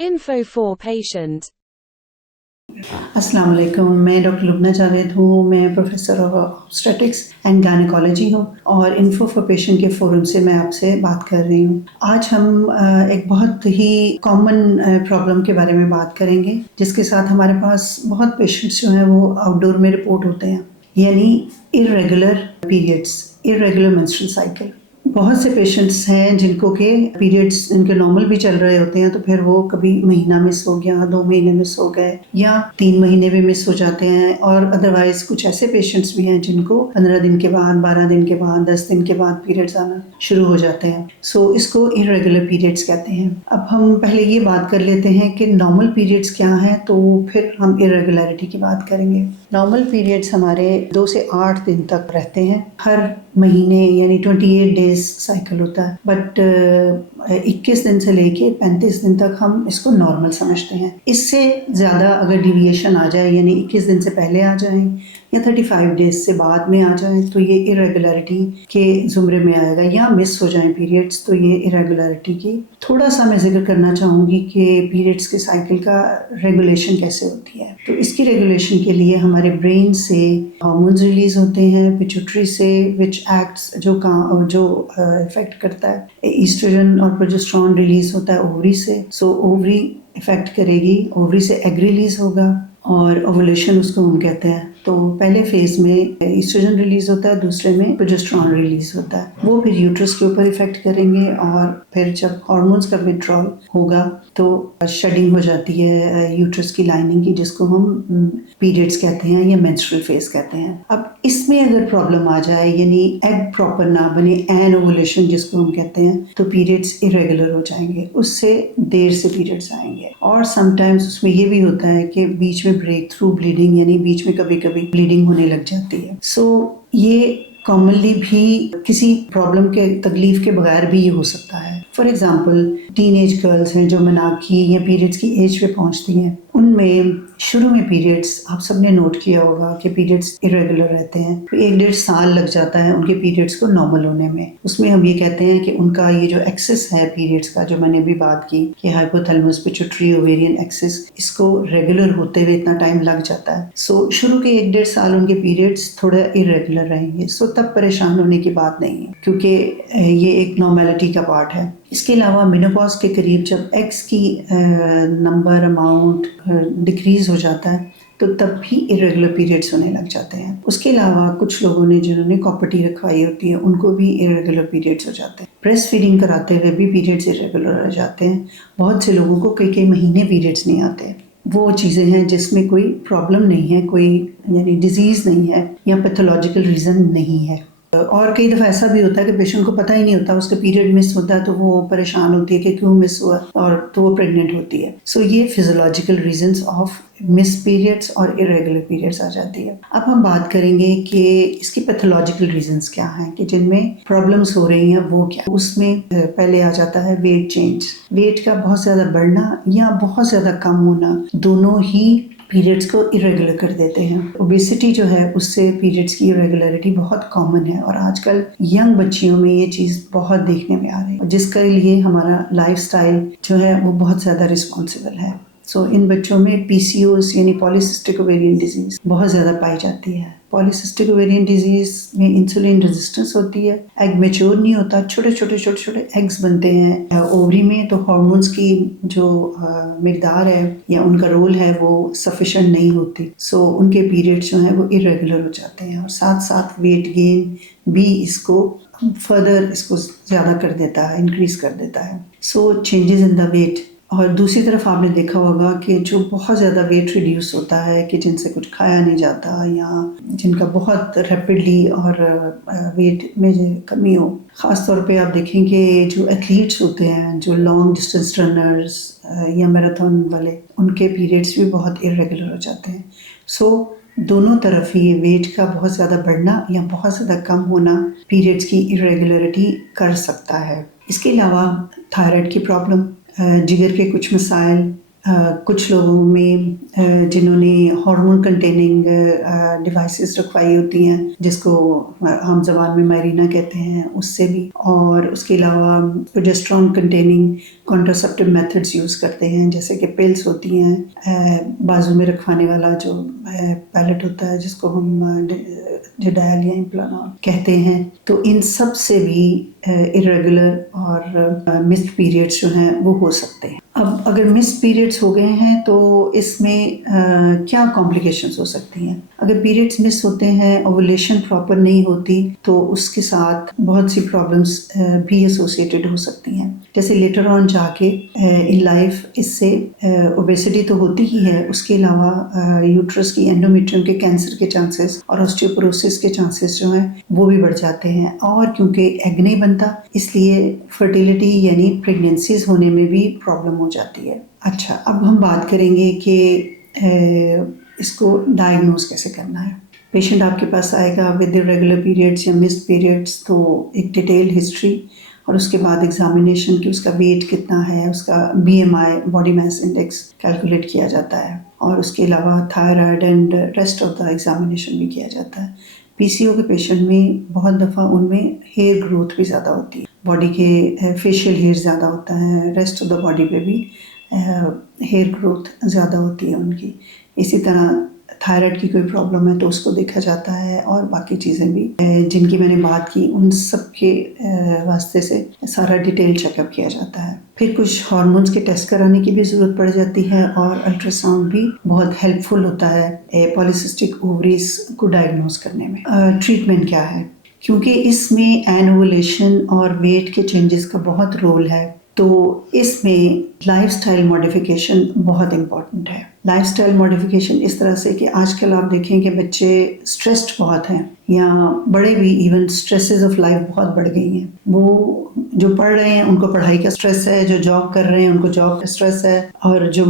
Info for patient. अस्सलाम वालेकुम, मैं डॉक्टर लुबना जावेद हूँ। मैं professor of obstetrics and gynaecology हूँ और इन्फो फॉर पेशेंट के फोरम से मैं आपसे बात कर रही हूँ। आज हम एक बहुत ही कॉमन प्रॉब्लम के बारे में बात करेंगे जिसके साथ हमारे पास बहुत पेशेंट्स जो हैं वो आउटडोर में रिपोर्ट होते हैं, यानी irregular periods, irregular menstrual cycle. बहुत से पेशेंट्स हैं जिनको के पीरियड्स इनके नॉर्मल भी चल रहे होते हैं, तो फिर वो कभी महीना मिस हो गया, 2 महीने मिस हो गए या 3 महीने भी मिस हो जाते हैं। और अदरवाइज कुछ ऐसे पेशेंट्स भी हैं जिनको 15 दिन के बाद, 12 दिन के बाद, 10 दिन के बाद पीरियड्स आना शुरू हो जाते हैं। सो इसको इर्रेगुलर पीरियड्स कहते हैं। अब हम पहले ये बात कर लेते हैं कि नॉर्मल पीरियड्स क्या हैं, तो फिर हम इर्रेगुलरिटी की बात करेंगे। नॉर्मल पीरियड्स हमारे 2 से 8 दिन तक रहते हैं हर महीने, यानी 28 डेज साइकिल होता है। बट 21 दिन से लेके 35 दिन तक हम इसको नॉर्मल समझते हैं। इससे ज़्यादा अगर डिविएशन आ जाए, यानी 21 दिन से पहले आ जाए या 35 डेज से बाद में आ जाए, तो ये इरेगुलरिटी के ज़ुमरे में आएगा। या मिस हो जाएं पीरियड्स, तो ये इरेगुलरिटी की। थोड़ा सा मैं जिक्र करना चाहूँगी कि पीरियड्स के साइकिल का रेगुलेशन कैसे होती है। तो इसकी रेगुलेशन के लिए हमारे ब्रेन से हार्मोन्स रिलीज होते हैं, पिट्यूटरी से, विच एक्ट्स जो इफेक्ट करता है। ईस्ट्रोजन और प्रोजेस्टेरोन रिलीज होता है ओवरी से। सो ओवरी इफेक्ट करेगी, ओवरी से एग रिलीज होगा और ओवुलेशन उसको हम कहते हैं। तो पहले फेज में ईस्ट्रोजन रिलीज होता है, दूसरे में प्रोजेस्टेरोन रिलीज होता है। वो फिर यूट्रस के ऊपर इफेक्ट करेंगे और फिर जब हार्मोन्स का विड्रॉल होगा तो शेडिंग हो जाती है यूट्रस की लाइनिंग की, जिसको हम पीरियड्स कहते हैं या मेंस्ट्रुअल फेज कहते हैं। अब इसमें अगर प्रॉब्लम आ जाए, यानी एग प्रॉपर ना बने, एनोवुलेशन जिसको हम कहते हैं, तो पीरियड्स इरेगुलर हो जाएंगे, उससे देर से पीरियड्स आएंगे। और समटाइम्स उसमें ये भी होता है कि बीच में ब्रेक थ्रू ब्लीडिंग, यानी बीच में कभी कभी ब्लीडिंग होने लग जाती है। सो ये कॉमनली भी किसी प्रॉब्लम के तकलीफ के बगैर भी ये हो सकता है। फॉर एग्जाम्पल टीनेज गर्ल्स हैं जो मेनार्की या पीरियड्स की एज पे पहुंचती हैं, उनमें शुरू में पीरियड्स, आप सबने नोट किया होगा कि पीरियड्स इरेगुलर रहते हैं। तो 1-1.5 साल लग जाता है उनके पीरियड्स को नॉर्मल होने में। उसमें हम ये कहते हैं कि उनका ये जो एक्सिस है पीरियड्स का, जो मैंने भी बात की कि हाइपोथैलेमस पिट्यूटरी ओवेरियन एक्सिस, इसको रेगुलर होते हुए इतना टाइम लग जाता है। सो शुरू के 1-1.5 साल उनके पीरियड्स थोड़ा इरेगुलर रहेंगे। सो तब परेशान होने की बात नहीं है, क्योंकि ये एक नॉर्मेलिटी का पार्ट है। इसके अलावा मेनोपॉज के करीब जब एग्स की नंबर, अमाउंट डिक्रीज हो जाता है, तो तब भी इरेगुलर पीरियड्स होने लग जाते हैं। उसके अलावा कुछ लोगों ने जिन्होंने कॉपर्टी रखवाई होती है, उनको भी इरेगुलर पीरियड्स हो जाते हैं। ब्रेस्ट फीडिंग कराते हुए भी पीरियड्स इरेगुलर हो जाते हैं। बहुत से लोगों को कई महीने पीरियड्स नहीं आते। वो चीज़ें हैं जिसमें कोई प्रॉब्लम नहीं है, कोई यानी डिजीज़ नहीं है या पैथोलॉजिकल रीज़न नहीं है। और कई दफ़ा ऐसा भी होता है कि पेशेंट को पता ही नहीं होता, उसका पीरियड मिस होता है तो वो परेशान होती है कि क्यों मिस हुआ, और तो वो प्रेग्नेंट होती है। सो ये physiological reasons of miss periods और इरेगुलर पीरियड्स आ जाती है। अब हम बात करेंगे कि इसकी पैथोलॉजिकल रीजंस क्या हैं, कि जिनमें प्रॉब्लम्स हो रही हैं वो क्या। उसमें पहले आ जाता है वेट चेंज। वेट का बहुत ज़्यादा बढ़ना या बहुत ज़्यादा कम होना, दोनों ही पीरियड्स को इरेगुलर कर देते हैं। ओबेसिटी जो है, उससे पीरियड्स की इरेगुलरिटी बहुत कॉमन है और आजकल यंग बच्चियों में ये चीज़ बहुत देखने में आ रही है, जिसके लिए हमारा लाइफस्टाइल जो है वो बहुत ज़्यादा रिस्पॉन्सिबल है। सो इन बच्चों में पीसीओएस यानी पॉलीसिस्टिक ओवेरियन डिजीज बहुत ज़्यादा पाई जाती है। पॉलीसिस्टिक ओवेरियन डिजीज में इंसुलिन रेजिस्टेंस होती है, एग मैच्योर नहीं होता, छोटे छोटे एग्स बनते हैं ओवरी में, तो हार्मोन्स की जो मिकदार है या उनका रोल है वो सफिशिएंट नहीं होती। सो उनके पीरियड्स जो हैं वो इरेगुलर हो जाते हैं और साथ साथ वेट गेन भी इसको फर्दर इसको ज़्यादा कर देता है, इंक्रीज कर देता है। सो चेंजेस इन द वेट। और दूसरी तरफ आपने देखा होगा कि जो बहुत ज़्यादा वेट रिड्यूस होता है, कि जिनसे कुछ खाया नहीं जाता या जिनका बहुत रैपिडली और वेट में कमी हो, ख़ास तौर पे आप देखेंगे जो एथलीट्स होते हैं, जो लॉन्ग डिस्टेंस रनर्स या मैराथन वाले, उनके पीरियड्स भी बहुत इरेगुलर हो जाते हैं। सो दोनों तरफ ही वेट का बहुत ज़्यादा बढ़ना या बहुत ज़्यादा कम होना पीरियड्स की इरेगुलरिटी कर सकता है। इसके अलावा थायराइड की प्रॉब्लम, जिगर के कुछ मसाइल, कुछ लोगों में जिन्होंने हार्मोन कंटेनिंग डिवाइसेस रखवाई होती हैं, जिसको हम ज़बान में मायरीना कहते हैं, उससे भी, और उसके अलावा progesterone containing contraceptive methods use करते हैं, जैसे कि पिल्स होती हैं, बाजू में रखवाने वाला जो पैलेट होता है जिसको हम जिडायल या इम्प्लानॉल कहते हैं। तो इन सब से भी इरेगुलर और मिस्ड पीरियड्स जो हैं वो हो सकते हैं। अब अगर मिस्ड पीरियड्स हो गए हैं तो इसमें क्या कॉम्प्लिकेशंस हो सकती हैं? अगर पीरियड्स मिस होते हैं, ओवुलेशन प्रॉपर नहीं होती, तो उसके साथ बहुत सी प्रॉब्लम्स भी एसोसिएटेड हो सकती हैं। जैसे लेटर ऑन जाके इन लाइफ इससे ओबेसिटी तो होती ही है, उसके अलावा यूट्रस की एंडोमेट्रियम के कैंसर के चांसेस और ऑस्टियोपोरोसिस के चांसेस जो हैं वो भी बढ़ जाते हैं। और क्योंकि एग नहीं बनता, इसलिए फर्टिलिटी यानी प्रेगनेंसीज होने में भी प्रॉब्लम हो जाती है। अच्छा, अब हम बात करेंगे कि इसको डायग्नोज कैसे करना है। पेशेंट आपके पास आएगा विद इरेगुलर पीरियड्स या मिस्ड पीरियड्स, तो एक डिटेल हिस्ट्री और उसके बाद एग्जामिनेशन कि उसका वेट कितना है, उसका BMI body mass index calculate किया जाता है, और उसके अलावा thyroid and rest of the examination भी किया जाता है। PCO के पेशेंट में बहुत दफ़ा उनमें हेयर ग्रोथ भी ज़्यादा होती है, बॉडी के फेशियल हेयर ज़्यादा होता है, रेस्ट ऑफ द बॉडी पे भी हेयर ग्रोथ ज़्यादा होती है उनकी। इसी तरह थायराइड की कोई प्रॉब्लम है तो उसको देखा जाता है, और बाकी चीज़ें भी जिनकी मैंने बात की उन सब के वास्ते से सारा डिटेल चेकअप किया जाता है। फिर कुछ हार्मोन्स के टेस्ट कराने की भी ज़रूरत पड़ जाती है, और अल्ट्रासाउंड भी बहुत हेल्पफुल होता है पॉलीसिस्टिक ओवरीज को डायग्नोज करने में। ट्रीटमेंट क्या है? क्योंकि इसमें एनोवुलेशन और वेट के चेंजेस का बहुत रोल है, तो इसमें लाइफस्टाइल मॉडिफिकेशन बहुत इम्पॉर्टेंट है। लाइफस्टाइल मॉडिफिकेशन इस तरह से कि आजकल आप देखें कि बच्चे स्ट्रेस्ड बहुत हैं, या बड़े भी, इवन स्ट्रेसेस ऑफ लाइफ बहुत बढ़ गई हैं। वो जो पढ़ रहे हैं उनको पढ़ाई का स्ट्रेस है, जो जॉब कर रहे हैं उनको जॉब का स्ट्रेस है, और जो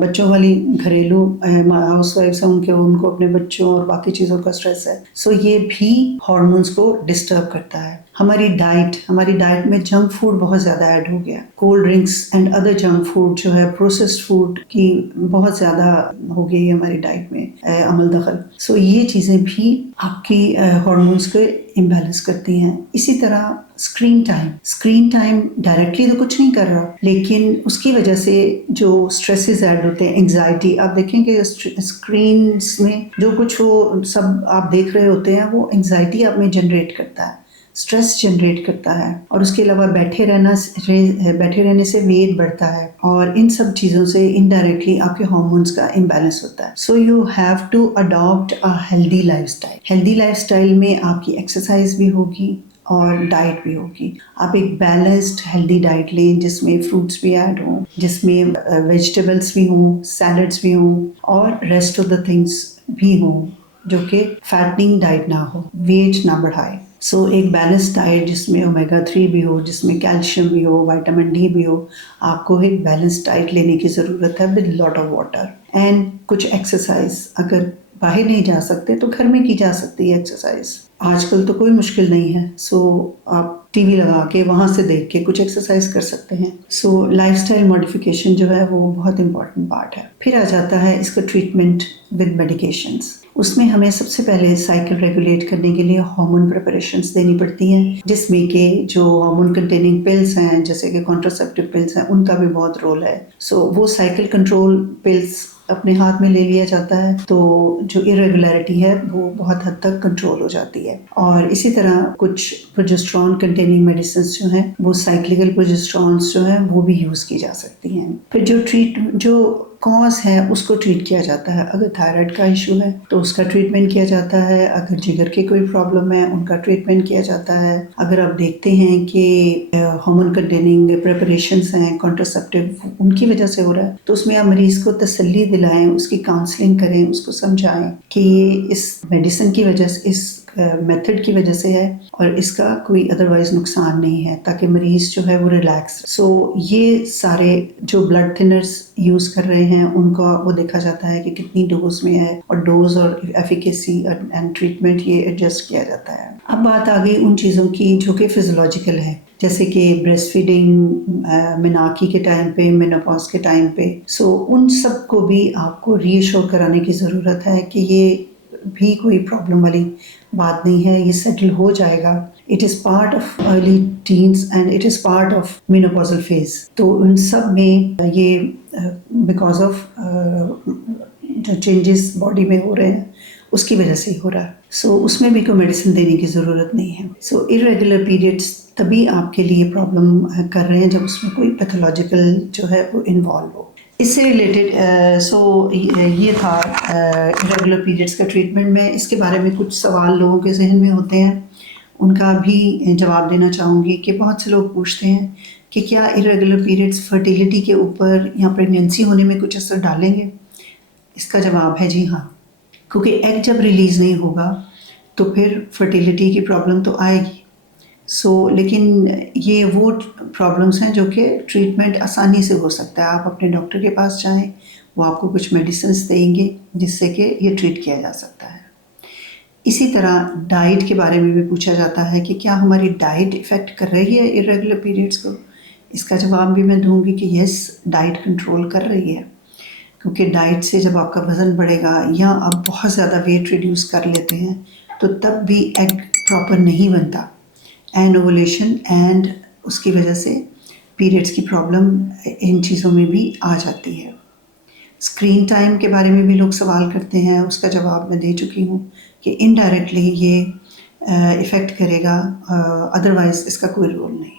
बच्चों वाली घरेलू हाउस वाइफ्स हैं उनको अपने बच्चों और बाकी चीज़ों का स्ट्रेस है। सो ये भी हार्मोन्स को डिस्टर्ब करता है। हमारी डाइट में जंक फूड बहुत ज़्यादा ऐड हो गया, cold drinks and other junk food जो है, प्रोसेस्ड फूड की बहुत ज़्यादा हो गई है हमारी डाइट में अमल दखल। सो ये चीज़ें भी आपकी हार्मोन्स को इम्बैलेंस करती हैं। इसी तरह स्क्रीन टाइम डायरेक्टली तो कुछ नहीं कर रहा, लेकिन उसकी वजह से जो स्ट्रेसेस ऐड होते हैं, एंग्जाइटी, आप देखेंगे स्क्रीन में जो कुछ वो सब आप देख रहे होते हैं वो एंग्जाइटी आप में जनरेट करता है, स्ट्रेस जनरेट करता है, और उसके अलावा बैठे रहने से वेट बढ़ता है, और इन सब चीज़ों से इनडायरेक्टली आपके हार्मोन्स का इम्बैलेंस होता है। So you have to adopt a healthy lifestyle. Healthy lifestyle में आपकी एक्सरसाइज भी होगी और डाइट भी होगी। आप एक बैलेंस्ड हेल्दी डाइट लें जिसमें फ्रूट्स भी ऐड हों, जिसमें वेजिटेबल्स भी हों, सैलड्स भी हों, और रेस्ट ऑफ द थिंग्स भी हों, जो कि फैटनिंग डाइट ना हो, वेट ना बढ़ाए। सो एक बैलेंस डाइट जिसमें ओमेगा 3 भी हो, जिसमें कैल्शियम भी हो, विटामिन D भी हो, आपको एक बैलेंस डाइट लेने की ज़रूरत है with lot of water and कुछ एक्सरसाइज। अगर बाहर नहीं जा सकते तो घर में की जा सकती है एक्सरसाइज, आजकल तो कोई मुश्किल नहीं है। सो आप TV लगा के वहाँ से देख के कुछ एक्सरसाइज कर सकते हैं। सो लाइफस्टाइल मॉडिफिकेशन जो है वो बहुत इंपॉर्टेंट पार्ट है। फिर आ जाता है इसका ट्रीटमेंट विद मेडिकेशंस। उसमें हमें सबसे पहले साइकिल रेगुलेट करने के लिए हार्मोन प्रिपरेशंस देनी पड़ती हैं, जिसमें कि जो हार्मोन कंटेनिंग पिल्स हैं, जैसे कि कॉन्ट्रासेप्टिव पिल्स हैं, उनका भी बहुत रोल है। सो वो साइकिल कंट्रोल पिल्स अपने हाथ में ले लिया जाता है, तो जो इरेगुलरिटी है वो बहुत हद तक कंट्रोल हो जाती है। और इसी तरह कुछ प्रोजेस्टेरोन कंटेनिंग मेडिसिन जो हैं, वो साइक्लिकल प्रोजेस्टेरोन्स जो हैं वो भी यूज़ की जा सकती हैं। फिर जो कॉज है उसको ट्रीट किया जाता है। अगर थायराइड का इशू है तो उसका ट्रीटमेंट किया जाता है, अगर जिगर की कोई प्रॉब्लम है उनका ट्रीटमेंट किया जाता है। अगर आप देखते हैं कि हार्मोन कंटेनिंग प्रिपरेशंस हैं कॉन्ट्रासेप्टिव, उनकी वजह से हो रहा है, तो उसमें आप मरीज़ को तसल्ली दिलाएं, उसकी काउंसलिंग करें, उसको समझाएं कि ये इस मेडिसिन की वजह से, इस मेथड की वजह से है और इसका कोई अदरवाइज नुकसान नहीं है, ताकि मरीज़ जो है वो रिलैक्स। सो ये सारे जो ब्लड थिनर्स यूज़ कर रहे हैं उनका वो देखा जाता है कि कितनी डोज में है, और डोज और एफिकेसी एंड ट्रीटमेंट ये एडजस्ट किया जाता है। अब बात आ गई उन चीज़ों की जो कि फिजियोलॉजिकल है, جیسے کہ بریسٹ فیڈنگ، مناکی کے ٹائم پہ، مینوپاز کے ٹائم پہ. سو ان سب کو بھی آپ کو ری ایشور کرانے کی ضرورت ہے کہ یہ بھی کوئی پرابلم والی بات نہیں ہے، یہ سیٹل ہو جائے گا. It is part of early teens and it is part of menopausal phase. تو ان سب میں یہ بیکاز آف جو چینجز باڈی میں ہو رہے ہیں اس کی وجہ سے ہی ہو رہا ہے. سو اس میں بھی کوئی میڈیسن دینے کی ضرورت نہیں ہے. سو ارریگولر پیریڈس تبھی آپ کے لیے پرابلم کر رہے ہیں جب اس میں کوئی پیتھولوجیکل جو ہے وہ انوالو ہو. اس سے ریلیٹڈ یہ تھا ریگولر پیریڈس کا ٹریٹمنٹ میں. اس کے بارے میں کچھ سوال لوگوں کے ذہن میں ہوتے ہیں، ان کا بھی جواب دینا چاہوں گی کہ بہت سے لوگ پوچھتے ہیں کہ کیا ارریگولر پیریڈس فرٹیلیٹی کے اوپر یا پریگنینسی ہونے میں کچھ اثر ڈالیں گے. اس کا جواب ہے جی ہاں، کیونکہ ایگ جب ریلیز نہیں ہوگا تو پھر فرٹیلیٹی کی پرابلم تو آئے گی. لیکن یہ وہ پرابلمس ہیں جو کہ ٹریٹمنٹ آسانی سے ہو سکتا ہے. آپ اپنے ڈاکٹر کے پاس جائیں، وہ آپ کو کچھ میڈیسنس دیں گے جس سے کہ یہ ٹریٹ کیا جا سکتا ہے. اسی طرح ڈائٹ کے بارے میں بھی پوچھا جاتا ہے کہ کیا ہماری ڈائٹ افیکٹ کر رہی ہے ارریگولر پیریڈس کو. اس کا جواب بھی میں دوں گی کہ یس، ڈائٹ کنٹرول کر رہی ہے، کیونکہ ڈائٹ سے جب آپ کا وزن بڑھے گا یا آپ بہت زیادہ ویٹ ریڈیوس کر لیتے ہیں تو تب بھی ایگ پراپر نہیں بنتا، اینڈ اوولیشن، اینڈ اس کی وجہ سے پیریڈس کی پرابلم ان چیزوں میں بھی آ جاتی ہے. اسکرین ٹائم کے بارے میں بھی لوگ سوال کرتے ہیں، اس کا جواب میں دے چکی ہوں کہ انڈائریکٹلی یہ افیکٹ کرے گا، ادروائز اس کا کوئی رول نہیں.